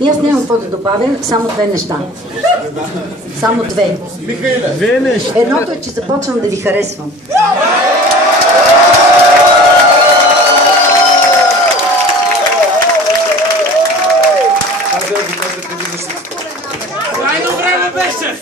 И аз нямам какво да добавя, само две неща. Само две. Едното е, че започвам да ви харесвам. Крайно време беше!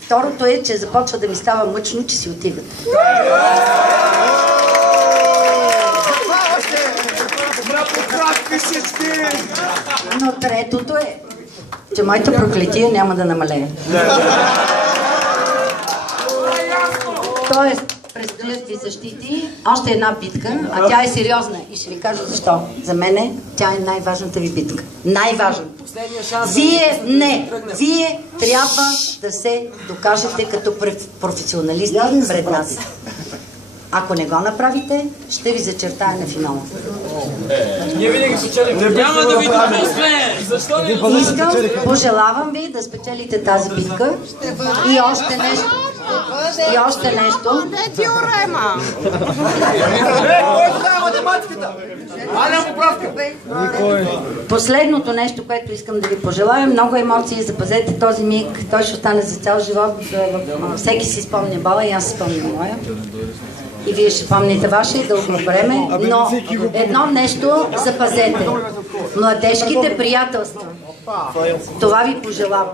Второто е, че започва да ми става мъчно, че си отиват. Но третото е, че моята проклетия няма да намалее. Тоест, предстоят ви защити, още една битка, а тя е сериозна и ще ви кажа защо. За мене тя е най-важната ви битка. Най-важната. Вие трябва да се докажете като професионалисти пред нас. Ако не го направите, ще ви зачертая на финала. Ние винаги спечелим. Няма да ви допусне! Защо не го Искам, пожелавам ви да спечелите тази битка. И още нещо. И още нещо. Теорема! Последното нещо, което искам да ви пожелая, много емоции, запазете този миг, той ще остане за цял живот. Всеки си спомня бала и аз си спомням моя. И вие ще помните ваше дълго време, но едно нещо запазете. Младежките приятелства. Това ви пожелавам.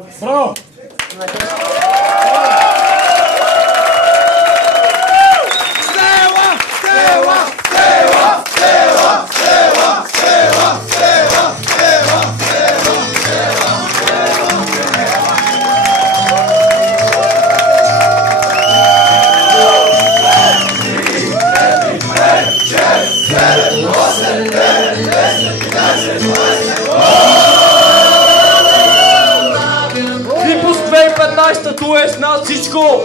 Випуск 2015 tu е с нас всичко!